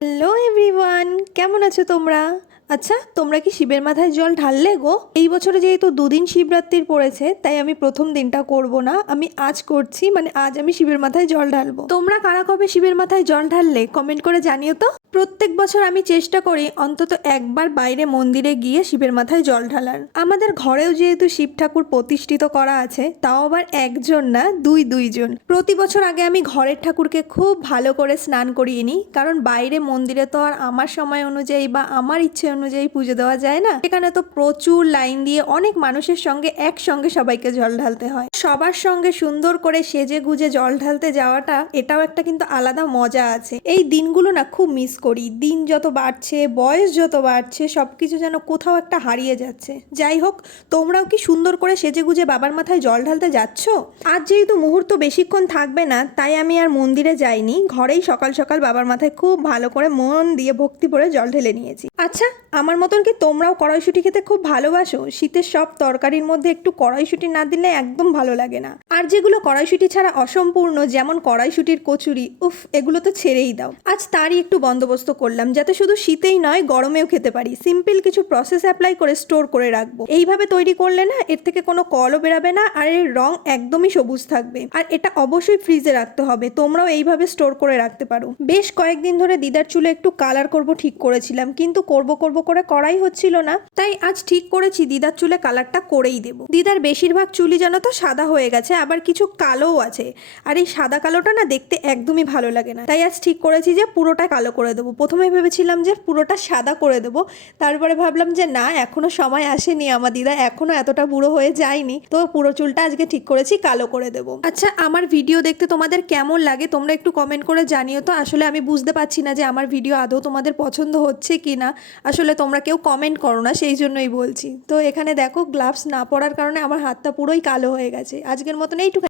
Hello everyone, কেমন আছো তোমরা? আচ্ছা, তোমরা কি শিবের মাথায় জল ঢাললে গো? এই বছরে যেহেতু দুদিন শিবরাত্রির পড়েছে, তাই আমি প্রথম দিনটা করব না, আমি আজ করছি। মানে আজ আমি শিবের মাথায় জল ঢালবো। তোমরা কারা কবে শিবের মাথায় জল ঢাললে কমেন্ট করে জানিও তো। প্রত্যেক বছর আমি চেষ্টা করি অন্তত একবার বাইরে মন্দিরে গিয়ে শিবের মাথায় জল ঢালার। আমাদের ঘরেও যেহেতু শিব ঠাকুর প্রতিষ্ঠিত করা আছে, তাও আবার একজন না, দুইজন। প্রতি বছর আগে আমি ঘরের ঠাকুরকে খুব ভালো করে স্নান করিয়ে নিই, কারণ বাইরে মন্দিরে তো আর আমার সময় অনুযায়ী বা আমার ইচ্ছে অনুযায়ী পুজো দেওয়া যায় না। এখানে তো প্রচুর লাইন দিয়ে অনেক মানুষের সঙ্গে একসঙ্গে সবাইকে জল ঢালতে হয়। সবার সঙ্গে সুন্দর করে সেজে গুজে জল ঢালতে যাওয়াটা, এটাও একটা কিন্তু আলাদা মজা আছে। এই দিনগুলো না খুব মিস করি। দিন যত বাড়ছে, বয়স যত বাড়ছে, সবকিছু যেন কোথাও একটা হারিয়ে যাচ্ছে। যাই হোক, তোমরাও কি সুন্দর করে সেজে গুজে বাবার মাথায় জল ঢালতে যাচ্ছ? আজ যেহেতু মুহূর্ত বেশিক্ষণ থাকবে না, তাই আমি আর মন্দিরে যাইনি, ঘরেই সকাল সকাল বাবার মাথায় খুব ভালো করে মন দিয়ে ভক্তি ভরে জল ঢেলে নিয়েছি। আচ্ছা, আমার মতন কি তোমরাও কড়াইশুঁটি খেতে খুব ভালোবাসো? শীতের সব তরকারির মধ্যে একটু কড়াইশুঁটি না দিলে একদম ভালো লাগে না। আর যেগুলো কড়াইশুঁটি ছাড়া অসম্পূর্ণ, যেমন কড়াইশুঁটির কচুরি, উফ, এগুলো তো ছেড়েই দাও। আজ তারই একটু বন্দোবস্ত করলাম, যাতে শুধু শীতেই নয়, গরমেও খেতে পারি। সিম্পল কিছু প্রসেস অ্যাপ্লাই করে স্টোর করে রাখবো। এইভাবে তৈরি করলে না, এর থেকে কোনো কলও বেরাবে না, আর এর রং একদমই সবুজ থাকবে। আর এটা অবশ্যই ফ্রিজে রাখতে হবে। তোমরাও এইভাবে স্টোর করে রাখতে পারো। বেশ কয়েকদিন ধরে দিদার চুলে একটু কালার করব ঠিক করেছিলাম, কিন্তু করব করে করাই হচ্ছিল না। তাই আজ ঠিক করেছি দিদার চুলে কালারটা করেই দেব। দিদার বেশিরভাগ চুলই জানো তো সাদা হয়ে গেছে, আবার কিছু কালোও আছে। আর এই সাদা কালোটা না দেখতে একদমই ভালো লাগে না। তাই আজ ঠিক করেছি যে পুরোটা কালো করে দেবো। প্রথমে ভেবেছিলাম যে পুরোটা সাদা করে দেবো, তারপরে ভাবলাম যে না, এখনো সময় আসেনি, আমার দিদা এখনো এতটা বুড়ো হয়ে যায়নি, তো পুরো চুলটা আজকে ঠিক করেছি কালো করে দেবো। আচ্ছা, আমার ভিডিও দেখতে তোমাদের কেমন লাগে তোমরা একটু কমেন্ট করে জানিও তো। আসলে আমি বুঝতে পারছি না যে আমার ভিডিও আদৌ তোমাদের পছন্দ হচ্ছে কি না। আসলে তোমরা কেউ কমেন্ট করো না, সেই জন্যই বলছি। তো এখানে দেখো, গ্লাভস না পরার কারণে আমার হাতটা পুরোই কালো হয়ে গেছে। আজকের মতন এইটুকু।